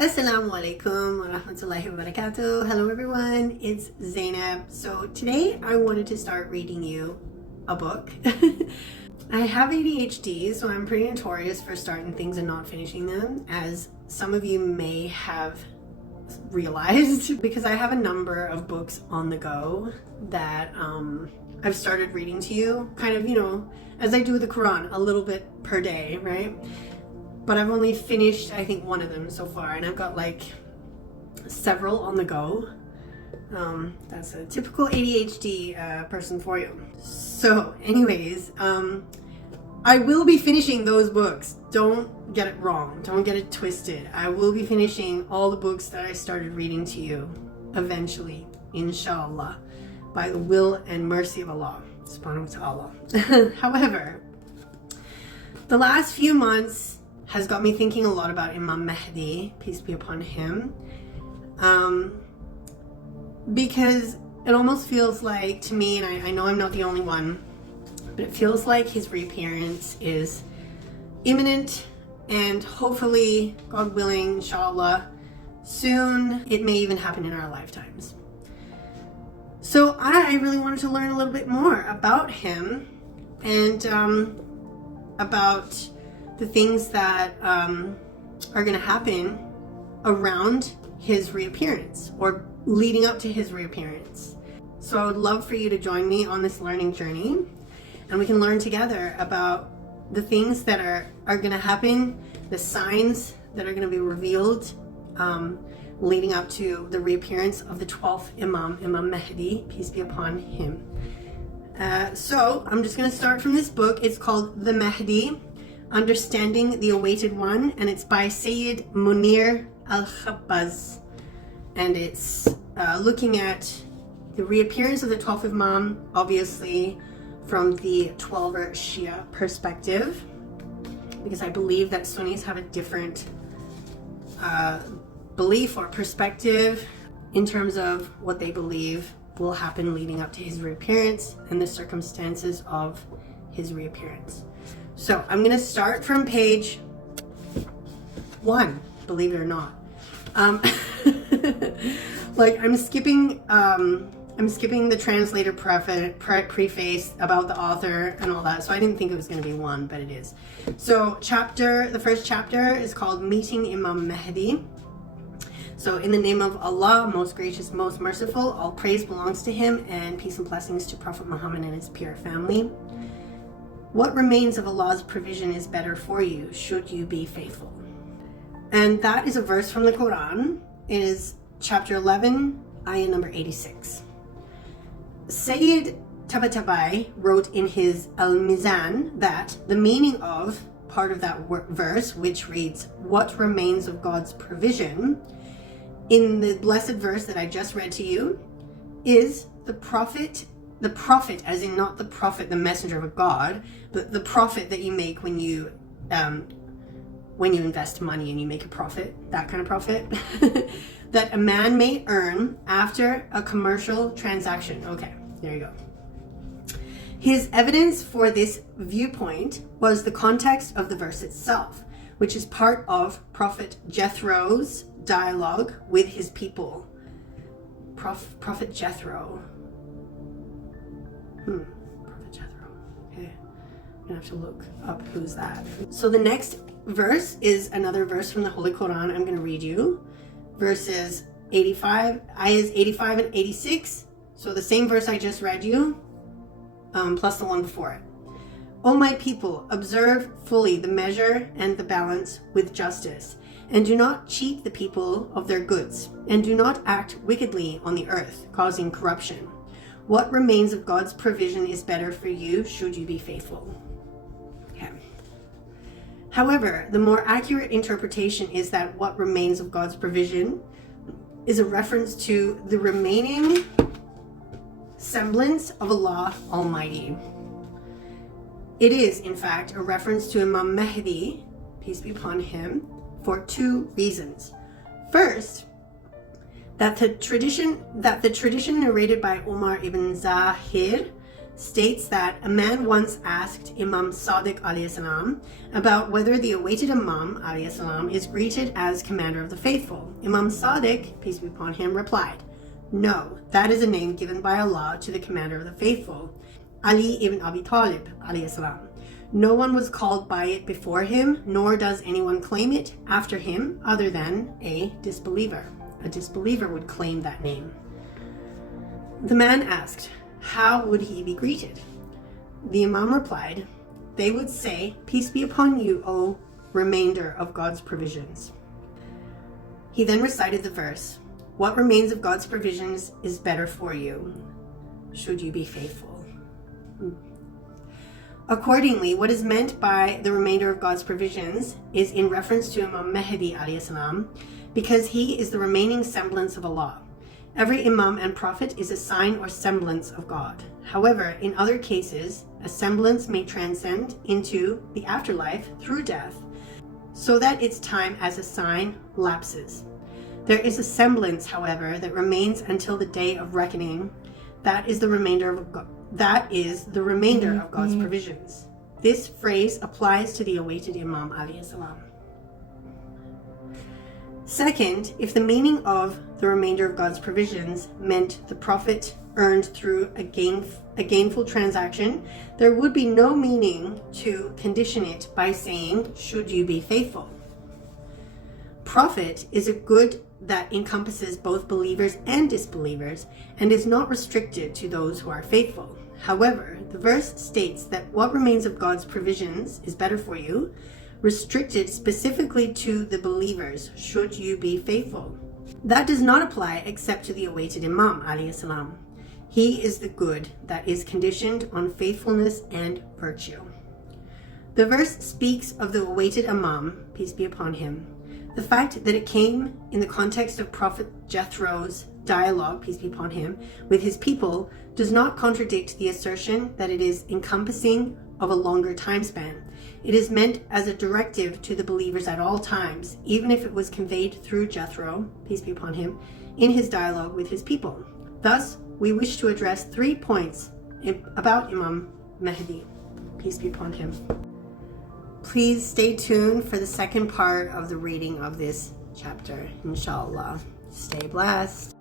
Assalamu alaikum wa rahmatullahi wa barakatuh. Hello everyone, it's Zainab. So today I wanted to start reading you a book. I have ADHD, so I'm pretty notorious for starting things and not finishing them, as some of you may have realized, because I have a number of books on the go that I've started reading to you, kind of, as I do with the Quran, a little bit per day, right? But I've only finished, I think, one of them so far, and I've got like several on the go. That's a typical ADHD person for you. So anyways, I will be finishing those books. Don't get it wrong. Don't get it twisted. I will be finishing all the books that I started reading to you eventually, inshaAllah, by the will and mercy of Allah, subhanahu wa ta'ala. However, the last few months has got me thinking a lot about Imam Mehdi, peace be upon him, because it almost feels like, to me, and I know I'm not the only one, but it feels like his reappearance is imminent, and hopefully, God willing, inshallah, soon it may even happen in our lifetimes. So I really wanted to learn a little bit more about him and about the things that are going to happen around his reappearance or leading up to his reappearance. So I would love for you to join me on this learning journey, and we can learn together about the things that are going to happen, the signs that are going to be revealed leading up to the reappearance of the 12th Imam, Imam Mehdi, peace be upon him. So I'm just going to start from this book. It's called The Mehdi, Understanding the Awaited One, and it's by Sayyid Munir al-Khabbaz, and it's looking at the reappearance of the 12th Imam, obviously from the 12er Shia perspective, because I believe that Sunnis have a different belief or perspective in terms of what they believe will happen leading up to his reappearance and the circumstances of his reappearance. So I'm going to start from page 1, believe it or not. Like I'm skipping the translator preface about the author and all that. So I didn't think it was going to be 1, but it is. So the first chapter is called Meeting Imam Mehdi. So in the name of Allah, most gracious, most merciful, all praise belongs to him, and peace and blessings to Prophet Muhammad and his pure family. What remains of Allah's provision is better for you, should you be faithful. And that is a verse from the Quran. It is chapter 11, ayah number 86. Sayyid Tabatabai wrote in his Al-Mizan that the meaning of part of that verse, which reads, what remains of God's provision, in the blessed verse that I just read to you, is the prophet, as in not the prophet, the messenger of God, but the profit that you make when you invest money and you make a profit, that kind of profit, that a man may earn after a commercial transaction. Okay, there you go. His evidence for this viewpoint was the context of the verse itself, which is part of Prophet Jethro's dialogue with his people. Prophet Jethro. Prophet Jethro. Okay. I'm gonna have to look up who's that. So the next verse is another verse from the Holy Quran. I'm gonna read you. Verses 85, ayahs 85 and 86. So the same verse I just read you, plus the one before it. O my people, observe fully the measure and the balance with justice, and do not cheat the people of their goods, and do not act wickedly on the earth, causing corruption. What remains of God's provision is better for you, should you be faithful. Okay. However, the more accurate interpretation is that what remains of God's provision is a reference to the remaining semblance of Allah Almighty. It is, in fact, a reference to Imam Mehdi, peace be upon him, for 2 reasons. First, that the tradition narrated by Umar ibn Zahir states that a man once asked Imam Sadiq alayhi salam about whether the awaited Imam alayhi salam is greeted as commander of the faithful. Imam Sadiq, peace be upon him, replied, "No, that is a name given by Allah to the commander of the faithful, Ali ibn Abi Talib alayhi salam. No one was called by it before him, nor does anyone claim it after him other than a disbeliever. A disbeliever would claim that name." The man asked, "How would he be greeted?" The Imam replied, "They would say, 'Peace be upon you, O remainder of God's provisions.'" He then recited the verse, "What remains of God's provisions is better for you, should you be faithful." Accordingly, what is meant by the remainder of God's provisions is in reference to Imam Mehdi alayhi salam, because he is the remaining semblance of Allah. Every Imam and Prophet is a sign or semblance of God. However, in other cases, a semblance may transcend into the afterlife through death, so that its time as a sign lapses. There is a semblance, however, that remains until the day of reckoning. That is the remainder of God's provisions. This phrase applies to the awaited Imam alayhi salam. Second, if the meaning of the remainder of God's provisions meant the Prophet earned through a gainful transaction, there would be no meaning to condition it by saying, "Should you be faithful?" Prophet is a good that encompasses both believers and disbelievers and is not restricted to those who are faithful. However, the verse states that what remains of God's provisions is better for you, restricted specifically to the believers, should you be faithful. That does not apply except to the awaited Imam alayhi salam. He is the good that is conditioned on faithfulness and virtue. The verse speaks of the awaited Imam, peace be upon him. The fact that it came in the context of Prophet Jethro's dialogue, peace be upon him, with his people does not contradict the assertion that it is encompassing of a longer time span. It is meant as a directive to the believers at all times, even if it was conveyed through Jethro, peace be upon him, in his dialogue with his people. Thus, we wish to address 3 points about Imam Mehdi, peace be upon him. Please stay tuned for the second part of the reading of this chapter, inshaAllah. Stay blessed.